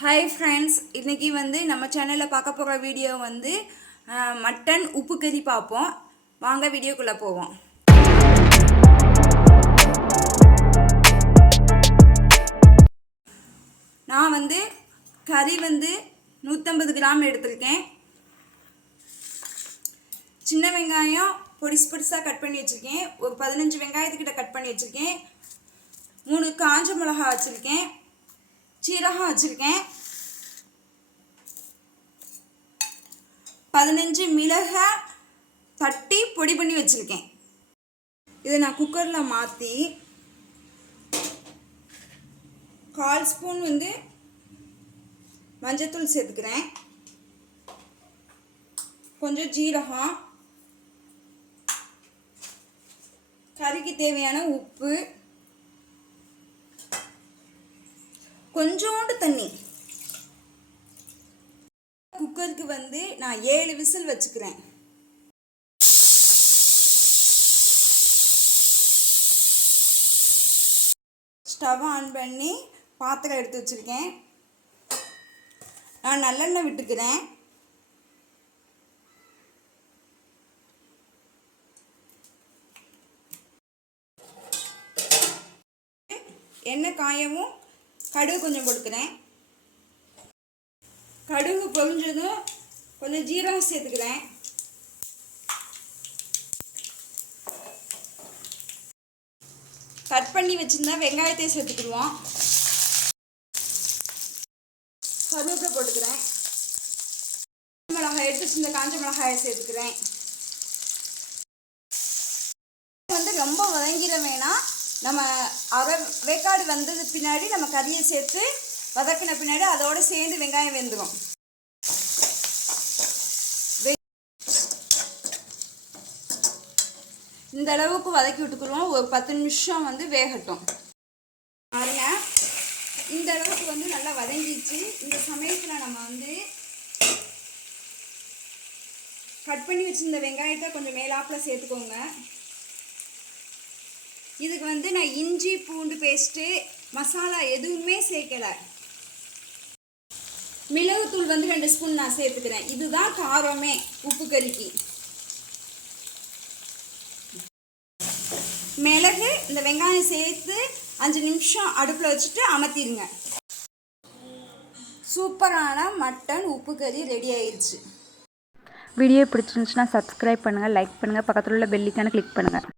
Hi friends, இன்றைக்கி நம்ம சேனலில் பார்க்க போகிற வீடியோ மட்டன் உப்பு கறி பார்ப்போம். வாங்க வீடியோக்குள்ளே போவோம். நான் கறி 150 கிராம் எடுத்திருக்கேன். சின்ன வெங்காயம் பொடிசாக கட் பண்ணி வச்சுருக்கேன். ஒரு 15 வெங்காயத்துக்கிட்ட கட் பண்ணி வச்சுருக்கேன். 3 காஞ்ச மிளகாய் வச்சுருக்கேன். சீரகம் வச்சுருக்கேன். 15 மிளகாய் தட்டி பொடி பண்ணி வச்சுருக்கேன். இதை நான் குக்கரில் மாற்றி 1/4 ஸ்பூன் மஞ்சத்தூள் சேர்த்துக்கிறேன். கொஞ்சம் ஜீரகம், கறிக்கு தேவையான உப்பு, கொஞ்சோண்டு தண்ணி. குக்கருக்கு நான் 7 விசில் வச்சுக்கிறேன். ஸ்டவ் ஆன் பண்ணி பாத்திரம் எடுத்து வச்சுருக்கேன். நான் நல்லெண்ணெய் விட்டுக்கிறேன். எண்ணெய் காயவும் கடுகு கொஞ்சம் போட்டுக்கிறேன். கடுகு பொரிஞ்சதும் கொஞ்சம் ஜீரகம் சேர்த்துக்கிறேன். கட் பண்ணி வச்சுருந்தா வெங்காயத்தை சேர்த்துக்கிடுவோம். கருவேப்பிலை போட்டுக்கிறேன். மிளகாய் எடுத்து வச்சுருந்த காஞ்ச மிளகாயை சேர்த்துக்கிறேன். ரொம்ப வதங்கிட வேணாம். நம்ம அரை வேக்காடு வந்தது பின்னாடி நம்ம கறியை சேர்த்து வதக்கின பின்னாடி அதோடு சேர்ந்து வெங்காயம் வெந்துடும். இந்த அளவுக்கு வதக்கி விட்டுக்குருவோம். ஒரு 10 நிமிஷம் வேகட்டும். பாருங்க, இந்த அளவுக்கு நல்லா வதங்கிச்சு. இந்த சமயத்தில் நம்ம கட் பண்ணி வச்சிருந்த வெங்காயத்தை கொஞ்சம் மேலாப்பில் சேர்த்துக்கோங்க. இதுக்கு நான் இஞ்சி பூண்டு பேஸ்ட்டு மசாலா எதுவுமே சேர்க்கலை. மிளகுத்தூள் 2 ஸ்பூன் நான் சேர்த்துக்கிறேன். இதுதான் காரமே உப்பு கறிக்கு. மிளகு இந்த வெங்காயம் சேர்த்து 5 நிமிஷம் அடுப்பில் வச்சுட்டு அமர்த்திடுங்க. சூப்பரான மட்டன் உப்பு கறி ரெடி ஆயிடுச்சு. வீடியோ பிடிச்சிருந்துச்சுன்னா சப்ஸ்கிரைப் பண்ணுங்கள், லைக் பண்ணுங்கள், பக்கத்தில் உள்ள பெல் ஐகானை கிளிக் பண்ணுங்கள்.